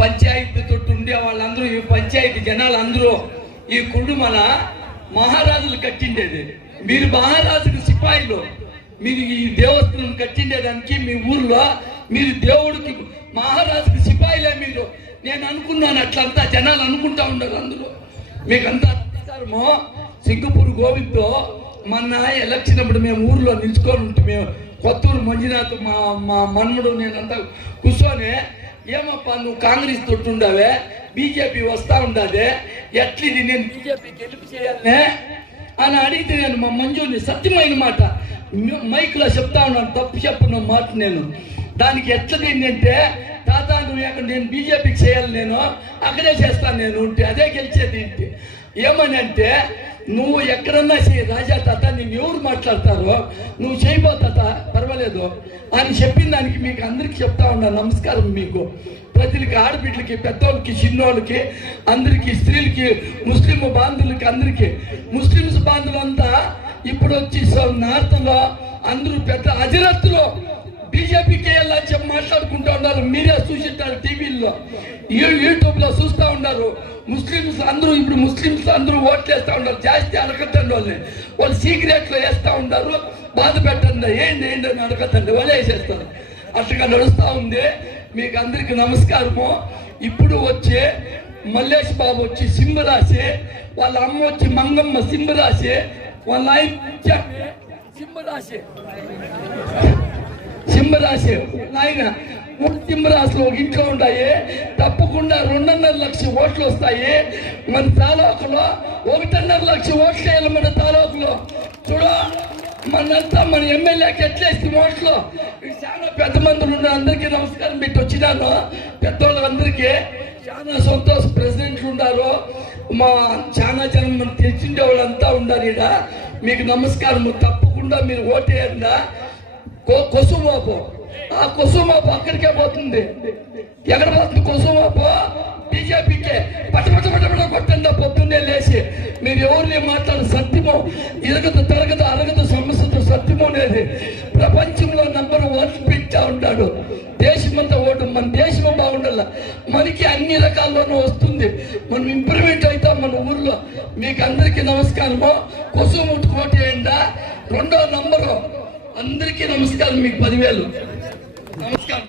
పంచాయతీ తోటి ఉండే వాళ్ళందరూ ఈ పంచాయతీ జనాలందరూ ఈ గుడి మన మహారాజులు కట్టిండేది. మీరు మహారాజుకి సిపాయిలు, మీరు ఈ దేవస్థానం కట్టిండేదానికి మీ ఊర్లో మీరు దేవుడికి మహారాజుకి సిపాయిలే మీరు. నేను అనుకున్నాను అట్లంతా జనాలు అనుకుంటా ఉండరు. అందులో మీకంతా నమస్కారము. సింగపూర్ గోవింద్తో మొన్న ఎలక్షన్ అప్పుడు మేము ఊర్లో నిలుచుకొని ఉంటే మేము కొత్తూరు మంజునాథ్ మా మన్ముడు నేనంతా కూర్చొని, ఏమప్పా నువ్వు కాంగ్రెస్ తోటి ఉండవే, బీజేపీ వస్తా ఉండదే, ఎట్లిది నేను బీజేపీ గెలుపు చేయాలనే అని అడిగితే నేను మా మంజుని సత్యమైన మాట మైక్లో చెప్తా ఉన్నాను, తప్పు చెప్పిన మాట నేను. దానికి ఎట్లది అంటే, తాత నువ్వు ఎక్కడ నేను బీజేపీకి చేయాలి, నేను అక్కడే చేస్తాను నేను ఉంటే అదే గెలిచేది ఇంటి. ఏమని అంటే, నువ్వు ఎక్కడన్నా చేయి రాజా తాత, నేను ఎవరు మాట్లాడతారో నువ్వు చేయబోతాత పర్వాలేదు అని చెప్పిన దానికి మీకు అందరికి చెప్తా ఉన్నాను. నమస్కారం మీకు ప్రజలకి, ఆడబిడ్డలకి, పెద్దోళ్ళకి, చిన్నోళ్ళకి, అందరికి, స్త్రీలకి, ముస్లిం బాంధువులకి, అందరికి. ముస్లిమ్స్ బాంధువులంతా ఇప్పుడు వచ్చి నార్త్లో అందరూ పెద్ద అజరత్తులో బీజేపీకి వెళ్ళని చెప్పి మాట్లాడుకుంటూ ఉన్నారు. మీరే చూసింటారు టీవీల్లో, యూట్యూబ్లో చూస్తూ ఉన్నారు. ముస్లిమ్స్ అందరూ ఇప్పుడు ముస్లిమ్స్ అందరూ ఓట్లు వేస్తూ ఉన్నారు. జాస్తి అడగద్దండి వాళ్ళని, వాళ్ళు సీక్రెట్లో వేస్తూ ఉంటారు. బాధ పెట్టండి, ఏంటి ఏంటి అని అడగద్దండి, వాళ్ళే వేసేస్తారు. అట్లా నడుస్తూ ఉంది. మీకు అందరికి నమస్కారము. ఇప్పుడు వచ్చి మల్లేష్ బాబు వచ్చి సింహరాశి, వాళ్ళ అమ్మ వచ్చి మంగమ్మ సింహరాశి, వాళ్ళ ఆయన సింహరాశి ఆయన సింహరాశిలో ఒక ఇంట్లో ఉంటాయి. తప్పకుండా 2.5 లక్షల ఓట్లు వస్తాయి. మన తాలూకులో 1.5 లక్షల ఓట్లు వేయాలి. మన తాలూకులో చూడ మనంతా మన ఎమ్మెల్యేకి ఎట్లేస్తే ఓట్లు. చాలా పెద్ద మందులు ఉన్నారు. అందరికీ నమస్కారం పెట్టి వచ్చినాను. పెద్దోళ్ళందరికీ చాలా సంతోషం. ప్రెసిడెంట్లు ఉన్నారు, మా చాలా జనం మనం తెచ్చిండే వాళ్ళంతా ఉన్నారు ఇక్కడ. మీకు నమస్కారం. తప్పకుండా మీరు ఓటేయండి. కొసుమాపు, ఆ కొసుమాపు అక్కడికే పోతుంది. ఎక్కడ పోతుంది కొసుమాపు? బీజేపీకే. పట్టపట్ట కొట్టండి పొద్దున్నే లేచి. మీరు ఎవరిని మాట్లాడు సత్యమో ఎరగదు, తరగదు, అరగదు సమస్యతో సత్యమో అనేది ప్రపంచంలో నంబర్ 1 పెట్టా ఉంటాడు. దేశమంతా ఓటు. మన దేశం బాగుండాల, మనకి అన్ని రకాల్లోనూ వస్తుంది. మనం ఇంప్రూవ్మెంట్ అవుతాం మన ఊర్లో. మీకు అందరికీ నమస్కారము. కొసుముట్టు కోటేయండి. 2వ నంబరు. అందరికీ నమస్కారం. మీకు 10,000 నమస్కారం.